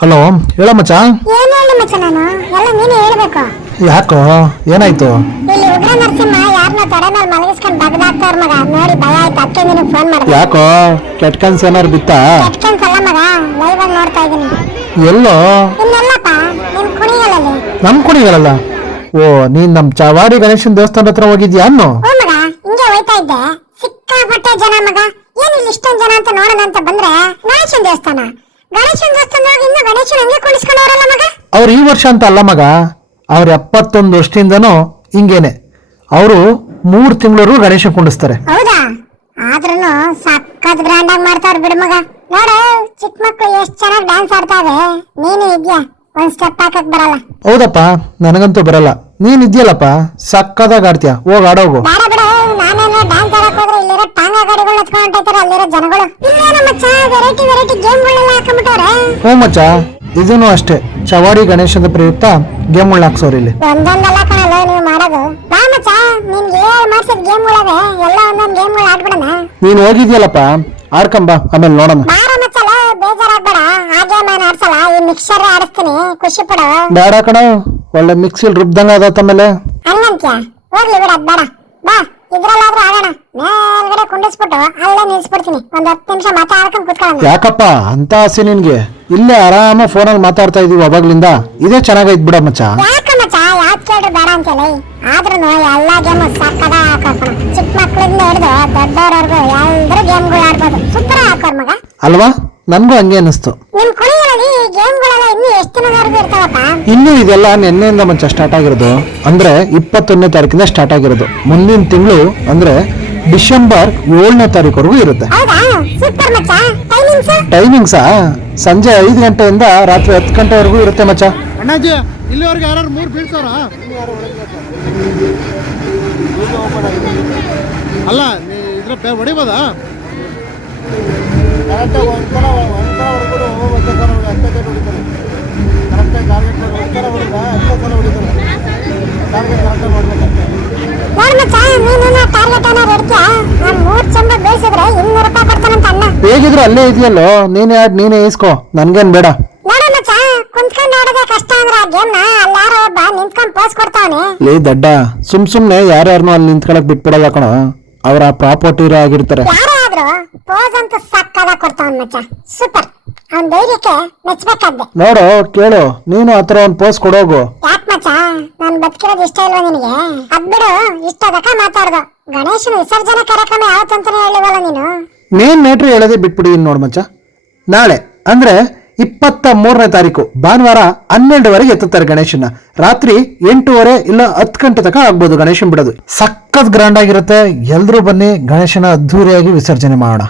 Hello ಹೇಳ ಮಚ್ಚ. ಏನ್ ಹೇಳಿ ಮಚ್ಚ ನಾನು? ಎಲ್ಲ ನೀನೇ ಹೇಳ್ಬೇಕು. ಯಾಕೋ ಏನಾಯ್ತು? ಇಲ್ಲಿ ಉಗ್ರ ನರಸಿಂಹ ಯಾರನ್ನ ತೊಡೆ ಮೇಲೆ ಮಲಗಿಸ್ಕೊಂಡು ಬಗದಾಕ್ತಾರ ಮಗ. ನೋಡಿ ಭಯ ಆಯ್ತು. ಅದಕ್ಕೆ ನಿನಗೆ ಫೋನ್ ಮಾಡಿದೆ. ಯಾಕೋ ಕೆಟ್ಟ ಕನ್ಸ್ ಏನಾರು ಬಿತ್ತಾ? ಕೆಟ್ಕನ್ಸ್ ಅಲ್ಲ ಮಗ. ಲೈವ್ ಆಗಿ ನೋಡ್ತಾ ಇದೀನಿ. ಎಲ್ಲೋ? ಇನ್ನೆಲ್ಲಪ್ಪ? ನಿಮ್ಮ ಕುಣಿಗಳಲ್ಲಿ ನಮ್ ಕುಣಿಗಳಲ್ಲ ಓ ನೀನ್ ನಮ್ ಚವಾಡಿ ಗಣೇಶನ್ ದೇವಸ್ಥಾನ ಹತ್ರ ಹೋಗಿದ್ಯಾ ಅನ್ನು? ಓ ಮಗ ಹಿಂಗೆ ಹೋಯ್ತಾ ಇದ್ದೆ. ಸಿಕ್ಕಾಪಟ್ಟೆ ಜನ ಮಗ. ಏನು ಇಲ್ಲಿ ಇಷ್ಟೊಂದ್ ಜನ ಅಂತ ನೋಡೋಣ ಅಂತ ಬಂದ್ರೆ ಗಣೇಶನ್ ದೇವಸ್ಥಾನ? ಅವ್ರು ಈ ವರ್ಷ ಅಂತ ಅಲ್ಲ ಮಗ ಅವ್ರ ಎಪ್ಪತ್ತೊಂದು ವರ್ಷದಿಂದನೂ ಹಿಂಗೇನೆ. ಅವರು ಮೂರ್ ತಿಂಗಳು ಗಣೇಶ ಕುಂಡಿಸ್ತಾರೆ. ಹೌದಾ? ಆದ್ರೂನು ಸಖತ್ ಗ್ರ್ಯಾಂಡ್ ಆಗಿ ಮಾಡ್ತಾವ್ರ ಬಿಡು ಮಗ. ನೋಡು ಚಿಕ್ಕ ಮಕ್ಕಳು ಎಷ್ಟ್ ಚೆನ್ನಾಗಿ ಡ್ಯಾನ್ಸ್ ಆಡ್ತಾವೆ. ನೀನು ಇದ್ಯಾ? ಒಂದ್ ಸ್ಟೆಪ್ ಹಾಕಕ್ ಬರಲ್ಲ. ಹೌದಪ್ಪ ನನಗಂತೂ ಬರಲ್ಲ. ನೀನ್ ಇದ್ಯಲ್ಲಪ್ಪ ಸಕ್ಕದಾಗ ಆಡ್ತೀಯ. ಹೋಗ್ ಆಡೋಗು. ಬೇಡ ಬಿಡು ನಾನೇನೋ ಡ್ಯಾನ್ಸ್ ಆಡಕ್ ಹೋದ್ರೆ ಇಲ್ಲಿರೋ ಟಾಂಗಾ ಗಾಡಿಗಳು ಹತ್ಕೊಂಡ್ ಹೊಂಟೈತಾರೆ ಅಲ್ಲಿರೋ ಜನಗಳು. ವೆರೈಟಿ ವೆರೈಟಿ ಗೇಮ್ಗಳೆಲ್ಲ ಹಾಕೊಂಡ್ಬಿಟ್ಟವ್ರೆ ಹ್ಞೂ ಮಚ್ಚ ಇದನ್ನು ಅಷ್ಟೇ. ಚವಾಡಿ ಗಣೇಶದ ಪ್ರಯುಕ್ತ ಗೇಮ್ ಹಾಕ್ಸೋರು ಇಲ್ಲಿ ಒಂದೊಂದಲ್ಲ ಕಣಲ್ಲ ನೀವು ಮಾಡೋದು. ಬಾ ಮಚ್ಚ ನಿನ್ಗೆ ಏಳ್ ಮಾಡ್ಸಿದ ಗೇಮ್ಗಳವೆ ಎಲ್ಲ ಗೇಮ್ ಗೇಮ್ಗಳು ಆಡ್ಬಿಡಣ ನೀನ್ ಹೋಗಿದ್ಯಲ್ಲಪ್ಪ? ಆಡ್ಕೊಂಬ ಆಮೇಲೆ ನೋಡೋಣ. ಬಾರ ಮಚ್ಚಲ್ಲ ಬೇಜಾರಾಗ್ಬೇಡ. ಆ ಗೇಮ್ ಏನ್ ಆಡ್ಸಲ್ಲ? ಈ ಮಿಕ್ಸರ್ ಆಡಿಸ್ತೀನಿ. ಖುಷಿ ಪಡು. ಬೇಡ ಕಣ ಒಳ್ಳೆ ಮಿಕ್ಸಿಲ್ ರುಬ್ದಂಗ ಆದತ್ತಮೇಲೆ ಹಂಗಂತ್ಯ? ಹೋಗ್ಲಿ ಬಿಡ ಬೇಡ. ಬಾ ಇದ್ರಲ್ಲಾದ್ರೂ ಆಗೋಣ ಮೇಲ್ಗಡೆ ಕುಂಡಿಸ್ಬಿಟ್ಟು ಅಲ್ಲೇ ನಿಲ್ಸ್ಬಿಡ್ತೀನಿ. ಒಂದ್ ಹತ್ತು ನಿಮಿಷ ಮಾತಾಡ್ಕೊಂಡು ಕುತ್ಕೊಳ್ಳೋಣ. ಯಾಕಪ್ಪ? ಅಂತ ಆಸೆ ನಿನ್ಗೆ. ಇಲ್ಲೇ ಆರಾಮ ಫೋನಲ್ಲಿ ಮಾತಾಡ್ತಾ ಇದೀವಿ ಅವಾಗ್ಲಿಂದ. ಇದೇ ಚೆನ್ನಾಗೈತ್ ಬಿಡ ಮಚ್ಚ ಯಾಕ ಮಚ್ಚ ಯಾಕೆ ಕೇಳ್ರಿ ಬೇಡ ಅಂತೇಳಿ. ಆದ್ರೂ ಎಲ್ಲಾ ಗೇಮ್ ಸಕ್ಕದ ಹಾಕೋಣ ಚಿಕ್ಕ ಮಕ್ಳಿಂದ ಹಿಡಿದು ದೊಡ್ಡವರವರೆಗೂ ಎಲ್ಲರೂ ಗೇಮ್ಗಳು ಆಡ್ಬೋದು. ಸೂಪರ್ ಹಾಕೋರ್ ಮಗ. ಅಲ್ವಾ? ನನ್ಗೂ ಹಂಗೆ ಅನಿಸ್ತು ನಿಮ್ ಕುಣಿಗಳಲ್ಲಿ ಗೇಮ್ಗಳೆಲ್ಲ ಇನ್ನು ಎಷ್ಟು ದಿನದವರೆಗೂ ಇರ್ತಾವಪ್ಪ? ಇನ್ನು ಇದೆಲ್ಲ ನಿನ್ನೆಯಿಂದ ಮುಂಚೆ ಸ್ಟಾರ್ಟ್ ಆಗಿರೋದು. ಅಂದ್ರೆ ಇಪ್ಪತ್ತೊಂದನೇ ತಾರೀಕಿಂದ ಸ್ಟಾರ್ಟ್ ಆಗಿರೋದು. ಮುಂದಿನ ತಿಂಗಳು ಅಂದ್ರೆ ಡಿಸೆಂಬರ್ ಏಳನೇ ತಾರೀಕುವರೆಗೂ ಇರುತ್ತೆ. ಹೌದಾ? ಸೂಪರ್ ಮಚ್ಚ. ಟೈಮಿಂಗ್ಸ್ ಟೈಮಿಂಗ್ಸಾ ಸಂಜೆ ಐದು ಗಂಟೆಯಿಂದ ರಾತ್ರಿ ಹತ್ತು ಗಂಟೆವರೆಗೂ ಇರುತ್ತೆ ಮಚ್ಚ. ಅಣ್ಣಾಜಿ ಇಲ್ಲಿವರೆಗೆ ಯಾರು ಮೂರು ಬೀಳ್ಸೋರ? ಅಲ್ಲ ನೀ ಇದ್ರ ಪೇ ಹೊಡಿಬೋದಾ? ಕರೆಕ್ಟಾಗಿ ಹೊಡಿತಾರೆ. ಕರೆಕ್ಟಾಗಿ ಟಾರ್ಗೆಟ್ ಮಾಡಿ ಒಂದ್ಸಲ ಹೇಗಿದ್ರು ಅಲ್ಲೇ ಇದೆಯಲ್ಲೋ? ನೀನೇ ಆಡ್ ನೀನೇ ಈಸ್ಕೋ. ನನ್ಗೇನ್ ಬೇಡ. ನೋಡ ಮಚ್ಚ ಕುಂತ್ಕೊಂಡ್ ಆಡೋದೇ ಕಷ್ಟ ಅಂದ್ರೆ ಆ ಗೇಮ್ನ ಅಲ್ಲಾರೋ ಒಬ್ಬ ನಿಂತ್ಕೊಂಡು ಪೋಸ್ ಕೊಡ್ತಾವನೆ. ಲೇ ದಡ್ಡ ಸುಮ್ ಸುಮ್ನೆ ಯಾರ್ಯಾರನು ಅಲ್ಲಿ ನಿಂತ್ಕೊಳಕ್ ಬಿಟ್ಬಿಡಲ್ಲ ಕಣ. ಅವರ ಪ್ರಾಪರ್ಟಿ ಆಗಿರ್ತಾರೆ ಯಾರೇ ಆದ್ರೂ ಪೋಸ್ ಅಂತ ಸಕ್ಕದ ಕೊಡ್ತಾವನ್ ಮಚ್ಚ ಸೂಪರ್ ಅವನ್ ಧೈರ್ಯಕ್ಕೆ ಮೆಚ್ಬೇಕಾದ್ದೆ. ನೋಡು ಕೇಳು. ನೀನು ಹತ್ರ ಒಂದ್ ಪೋಸ್ ಕೊಡೋಗು. ಯಾಕ್ ಮಚ್ಚ? ನಾನ್ ಬದುಕಿರೋದು ಇಷ್ಟ ಇಲ್ವಾ ನಿನಗೆ? ಅದ್ಬಿಡು ಇಷ್ಟದಕ ಮಾತಾಡ್ದು. ಗಣೇಶನ ವಿಸರ್ಜನೆ ಕಾರ್ಯಕ್ರಮ ಯಾವತ್ತಂತಾನೆ ಹೇಳಿವಲ್ಲ ನೀನು? ಮೇನ್ ಮ್ಯಾಟ್ರ್ ಹೇಳೋದೇ ಬಿಟ್ಬಿಡಿ ಇನ್ನು ನೋಡ್ ಮಚ್ಚ. ನಾಳೆ, ಅಂದ್ರೆ ಇಪ್ಪತ್ತ ಮೂರನೇ ತಾರೀಕು, ಭಾನುವಾರ ಹನ್ನೆರಡುವರೆಗೆ ಎತ್ತುತ್ತಾರೆ ಗಣೇಶನ ರಾತ್ರಿ ಎಂಟೂವರೆ ಇಲ್ಲ ಹತ್ತು ಗಂಟೆ ತನಕ ಆಗ್ಬೋದು ಗಣೇಶನ್ ಬಿಡೋದು. ಸಖತ್ ಗ್ರ್ಯಾಂಡ್ ಆಗಿರುತ್ತೆ. ಎಲ್ಲರೂ ಬನ್ನಿ, ಗಣೇಶನ ಅದ್ಧೂರಿಯಾಗಿ ವಿಸರ್ಜನೆ ಮಾಡೋಣ.